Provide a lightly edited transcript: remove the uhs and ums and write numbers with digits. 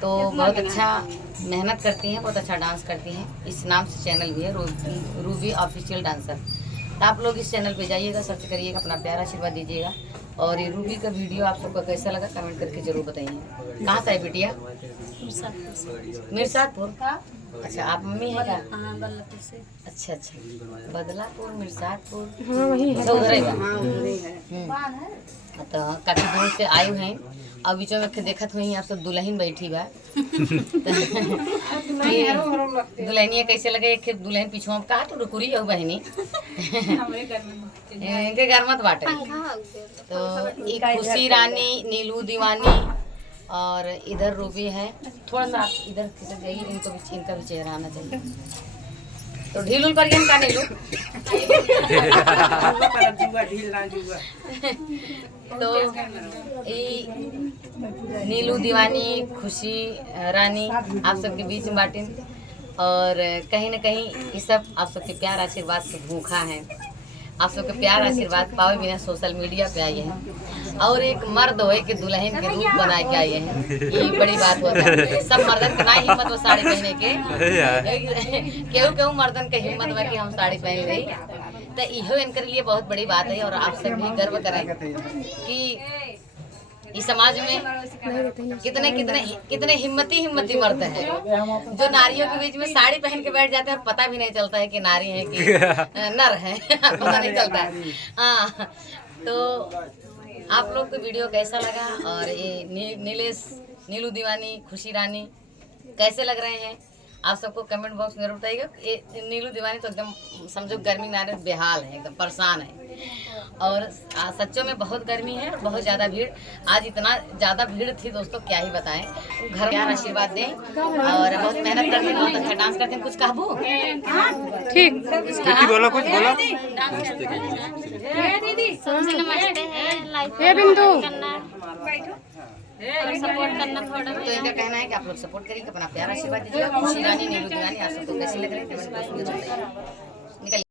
तो बहुत अच्छा मेहनत करती हैं, बहुत अच्छा डांस करती हैं। इस नाम से चैनल भी है रूबी ऑफिशियल डांसर। तो आप लोग इस चैनल पे जाइएगा, सर्च करिएगा, अपना प्यारा आशीर्वाद दीजिएगा। और ये रूबी का वीडियो आप सबको कैसा लगा कमेंट करके जरूर बताइए। कहाँ से है बिटिया? मिर्जापुर। अच्छा, आप मम्मी है क्या? हाँ, बल्लभपुर से। अच्छा अच्छा, बदलापुर मिर्जापुर। हाँ, वही है। उधर है क्या? हाँ, उधर ही है। तो काफी दूर से आयु हैं। अब बीचों में देखत हुई आप सब दुल्हन बैठी बा। दुल्हनिया कैसे लगे? एक दुल्हन पीछू का तो रुकुरी हो बहनी। इनके घर मत बाटे। तो एक खुशी रानी, नीलू दीवानी और इधर रूबी है। थोड़ा सा आप इधर खिसक जाइए, इनका भी चेहरा आना चाहिए। तो ढील उल करिए इनका नीलू। तो नीलू दीवानी, खुशी रानी आप सबके बीच में बाटिन। और कहीं ना कहीं ये सब आप सबके प्यार आशीर्वाद से भूखा है। आप सबके प्यार आशीर्वाद पावे बिना सोशल मीडिया पे आए हैं। और एक मर्द होए कि दुल्हन के रूप बना के आए हैं, ये बड़ी बात होता है। सब मर्दन के ना हिम्मत हो साड़ी पहने के। केहू मर्दन के हिम्मत बा कि हम साड़ी पहन रही। तो इहो इनके लिए बहुत बड़ी बात है। और आप सब भी गर्व करें कि इस समाज में कितने हिम्मती मर्द हैं जो नारियों के बीच में साड़ी पहन के बैठ जाते हैं और पता भी नहीं चलता है कि नारी है कि नर है। पता नहीं चलता है। हाँ, तो आप लोग को वीडियो कैसा लगा? और ये नीलू दीवानी, खुशी रानी कैसे लग रहे हैं? आप सबको कमेंट बॉक्स में जरूर बताइएगा। ये नीलू दीवानी तो एकदम समझो गर्मी नारे बेहाल है, एकदम परेशान है। और सच्चों में बहुत गर्मी है और बहुत ज़्यादा भीड़। आज इतना ज़्यादा भीड़ थी दोस्तों, क्या ही बताएं। घर में आशीर्वाद दें और बहुत मेहनत करते हैं, बहुत अच्छा डांस करते हैं। कुछ कहबो? ठीक, बोलो, कुछ बोलो। ये बिंदु सपोर्ट करना थोड़ा। तो इनका कहना है कि आप लोग सपोर्ट करिए, अपना प्यारा आशीर्वाद दीजिएगा। खुशी रानी, नीलू दीवानी आप सबको कैसी लग रही है?